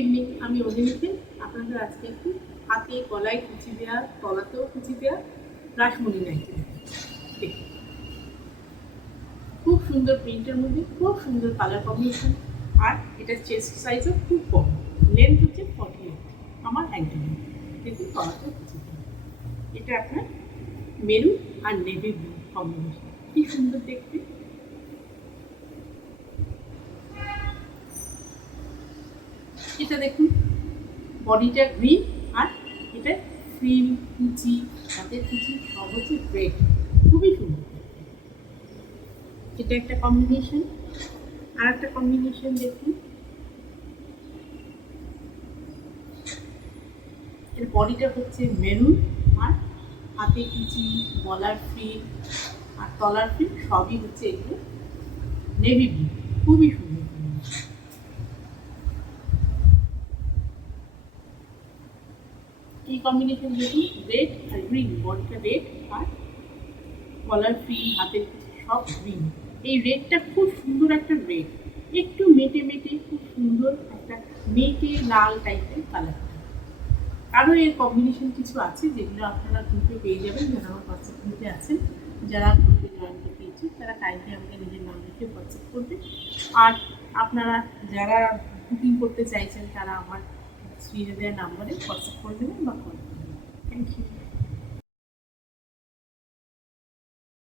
Evening, আমি অদিনিতে আপনাদের আজকে একটু হাতে গলায় কুচি দেওয়া, তলাতেও কুচি দেওয়া রাসমণি নাইটি দেখুন। খুব সুন্দর প্রিন্টের মধ্যে খুব সুন্দর কালার কম্বিনেশন, আর এটা চেস্ট সাইজও খুব কম, লেন্থ হচ্ছে 48, আমার একদম দেখুন তলাতেও কুচি দেওয়া। এটা আপনার মেরুন আর নেভি ব্লু কম্বিনেশন, কি সুন্দর দেখতে। এটা দেখুন বডিটা গ্রিন, আর এটা ক্রিম কুচি, হাতের কুচি সব হচ্ছে রেড, খুবই সুন্দর। এটা একটা কম্বিনেশন। আর একটা কম্বিনেশন দেখুন, এর বডিটা হচ্ছে মেরুন, আর হাতে কুচি, গলার ফ্রিল আর তলার ফ্রিল সবই হচ্ছে এগুলো নেভি ব্লু, খুবই সুন্দর। এই কম্বিনেশন দেখুন, রেড আর গ্রিন, বডিটা রেড আর গলার ফ্রিল হাতের সব গ্রিন। এই রেডটা খুব সুন্দর একটা রেড, একটু মেটে মেটে খুব সুন্দর একটা মেটে লাল টাইপের কালার। আরও এর কম্বিনেশন কিছু আছে যেগুলো আপনারা গ্রুপে পেয়ে যাবেন, যারা আমার হোয়াটসঅ্যাপ গ্রুপে আছেন। যারা গ্রুপে জয়েন করতে ইচ্ছুক তারা কাইন্ডলি আমাকে নিজের নাম লিখে হোয়াটসঅ্যাপ করবে। আর আপনারা যারা বুকিং করতে চাইছেন তারা আমার স্ক্রিনে দেওয়া নাম্বারে হোয়াটসঅ্যাপ করে দেবেন বা কল করবেন। Thank you.